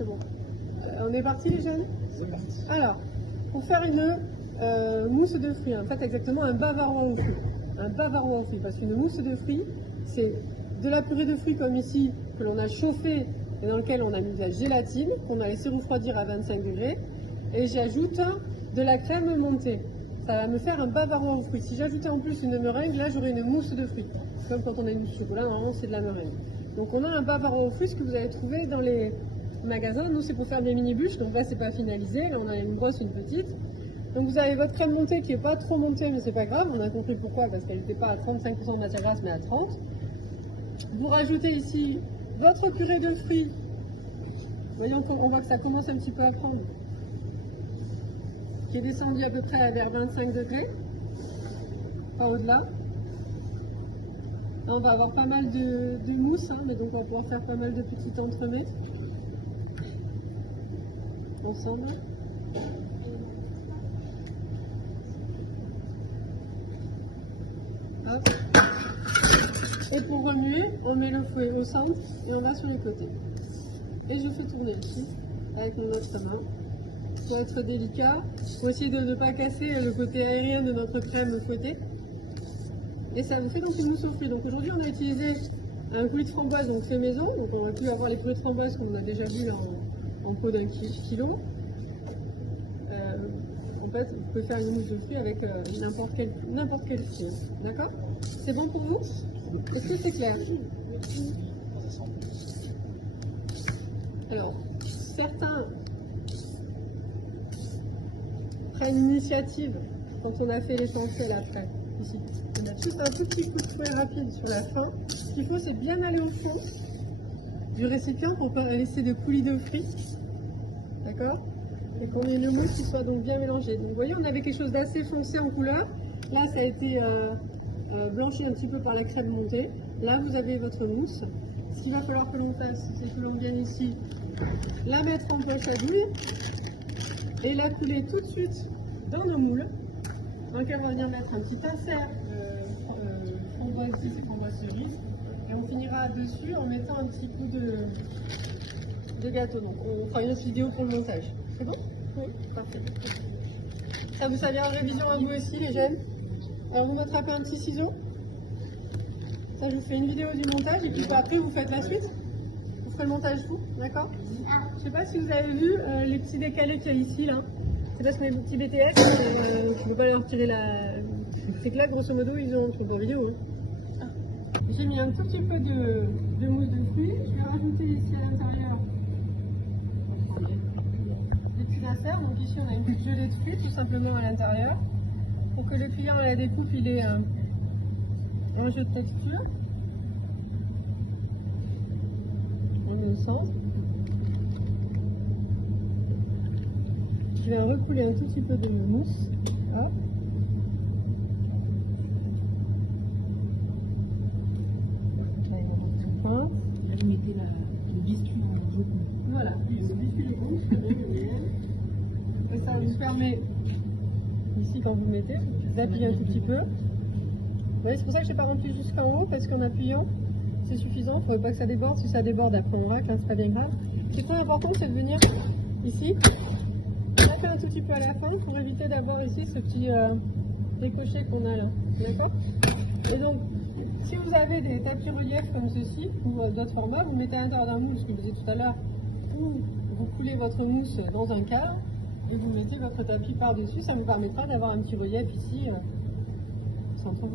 c'est bon. On est parti les jeunes? C'est parti. Alors, pour faire une mousse de fruits, en fait exactement un bavarois aux fruits. Un bavarois aux fruits, parce qu'une mousse de fruits, c'est de la purée de fruits comme ici, que l'on a chauffé et dans lequel on a mis de la gélatine, qu'on a laissé refroidir à 25 degrés, et j'ajoute de la crème montée. Ça va me faire un bavarois aux fruits. Si j'ajoutais en plus une meringue, là j'aurais une mousse de fruits. Comme quand on a une mousse de chocolat, normalement c'est de la meringue. Donc on a un bavarois aux fruits, ce que vous allez trouver dans les magasins. Nous c'est pour faire des mini bûches, donc là c'est pas finalisé, là on a une brosse, une petite. Donc vous avez votre crème montée qui n'est pas trop montée, mais c'est pas grave, on a compris pourquoi, parce qu'elle n'était pas à 35% de matière grasse, mais à 30%. Vous rajoutez ici votre purée de fruits. Voyons qu'on voit que ça commence un petit peu à prendre. Qui est descendu à peu près vers 25 degrés. Pas au-delà. Là, on va avoir pas mal de mousse, hein, mais donc on va pouvoir faire pas mal de petites entremets. Ensemble. Hop. Et pour remuer, on met le fouet au centre et on va sur les côtés. Et je fais tourner ici avec mon autre main. Pour être délicat, pour essayer de ne pas casser le côté aérien de notre crème fouettée. Et ça vous fait donc une mousse aux fruits. Donc aujourd'hui on a utilisé un coulis de framboise donc fait maison. Donc on aurait pu avoir les coulis de framboise qu'on a déjà vu en pot d'un kilo. En fait, vous pouvez faire une mousse de fruits avec n'importe quel fruit. D'accord? C'est bon pour vous? Est-ce que c'est clair? Alors, certains prennent l'initiative quand on a fait l'essentiel après. Ici, on a juste un tout petit coup de fouet rapide sur la fin. Ce qu'il faut, c'est bien aller au fond du récipient pour ne pas laisser de coulis de fruits. D'accord? Et qu'on ait une mousse qui soit donc bien mélangée. Donc vous voyez, on avait quelque chose d'assez foncé en couleur. Là, ça a été blanchi un petit peu par la crème montée. Là, vous avez votre mousse. Ce qu'il va falloir que l'on fasse, c'est que l'on vienne ici la mettre en poche à douille et la couler tout de suite dans nos moules. Dans lequel on va venir mettre un petit insert framboise, ici c'est framboise cerise. Et on finira dessus en mettant un petit coup de gâteau. Donc on fera une autre vidéo pour le montage. C'est bon? Oui, parfait. Ça vous servira en révision à vous aussi les jeunes. Alors vous m'attrapez un petit ciseau. Ça je vous fais une vidéo du montage et puis après vous faites la suite. Vous ferez le montage vous, d'accord? Je sais pas si vous avez vu les petits décalés qu'il y a ici là. C'est parce qu'on est des petits BTS, je ne peux pas leur retirer la... C'est que là grosso modo ils ont un truc en vidéo. Hein. J'ai mis un tout petit peu de mousse de fruits. Je vais rajouter ici à l'intérieur des petits inserts. Donc ici on a une petite gelée de fruits tout simplement à l'intérieur. Pour que le client à la découpe il ait un jeu de texture. On met au centre. Je vais recouler un tout petit peu de mousse. Hop. Vous mettez le biscuit en jaune. Voilà, le biscuit de mousse. Et ça vous permet, ici quand vous mettez, d'appuyer un tout petit peu. Vous voyez, c'est pour ça que je n'ai pas rempli jusqu'en haut, parce qu'en appuyant, c'est suffisant. Il ne faudrait pas que ça déborde. Si ça déborde, après on racle, hein, c'est pas bien grave. Ce qui est très important, c'est de venir ici, taper un tout petit peu à la fin pour éviter d'avoir ici ce petit ricochet qu'on a là. D'accord? Et donc, si vous avez des tapis reliefs comme ceci, ou d'autres formats, vous mettez à l'intérieur d'un moule, ce que je disais tout à l'heure, ou vous coulez votre mousse dans un cadre et vous mettez votre tapis par-dessus. Ça vous permettra d'avoir un petit relief ici. Sans trop